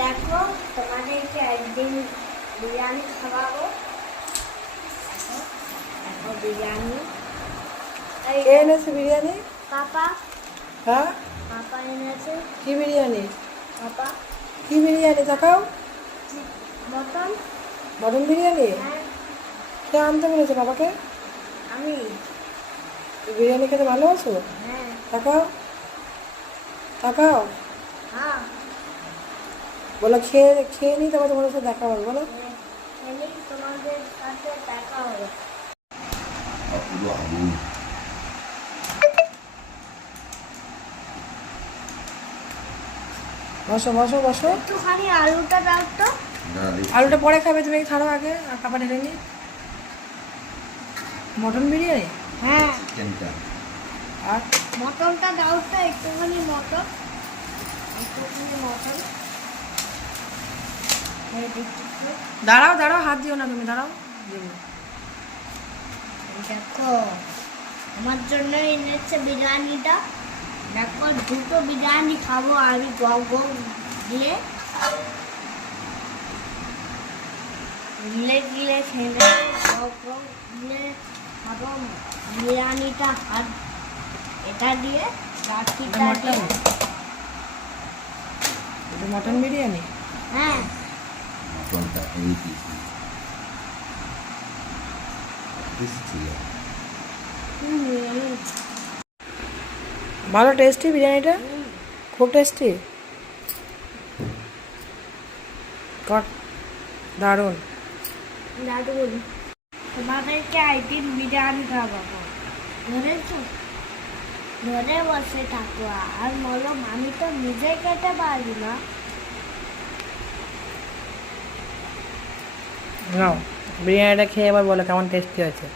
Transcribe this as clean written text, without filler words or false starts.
দেখো তোমাদেরকে একদিন বিরিয়ানি খাওয়াবো। দেখো দেখো বিরিয়ানি। কে এনেছে বিরিয়ানি? পাপা হ্যাঁ, পাপা এনেছে। কি বিরিয়ানি? পাপা কি বিরিয়ানি দেখাও? মটন। মটন বিরিয়ানি? হ্যাঁ কে আনতে বলেছে বাবাকে? আমি। তুমি বিরিয়ানি খেতে ভালোবাসো? হ্যাঁ তাকাও তাকাও, হ্যাঁ বলো খেয়ে খেয়ে নিই, তারপর তোমাদের সাথে দেখা হবে। বলো এলেই তোমাদের সাথে দেখা হবে। পুরো আগুন। বসো বসো বসো। একটুখানি আলুটা দাও তো। আলুটা পরে খাবে, তুমি ছাড়ো আগে, আর খাবার ঢেলে নি। মটন বিরিয়ানি? হ্যাঁ চিকেনটা আর মটনটা দাও তো, একটুখানি মটন। একটুখানি মটন। এই দেখো দাঁড়াও দাঁড়াও, হাত দিও না, তুমি দাঁড়াও। দেখো আমার জন্য এনেছে বিরিয়ানিটা। দেখো দুটো বিরিয়ানি খাবো আমি গম গম দিয়ে গিলে গিলে খেলে গম গম দিয়ে খাবো বিরিয়ানিটা। আর এটা দিয়ে রাখিটা দিয়ে। এটা মটন বিরিয়ানি? হ্যাঁ মটনটা এই পিস ছিল। ভালো টেস্টি বিরিয়ানিটা, খুব টেস্টি। দারুণ। দারুন। তোমাদেরকে একদিন বিরিয়ানি খাওয়াবো, ধরেছো? ধরে বসে থাকো আর বলো আমি তো নিজে খেতে পারি না। নাও বিরিয়ানিটা খেয়ে এবার বলো কেমন টেস্টি হয়েছে।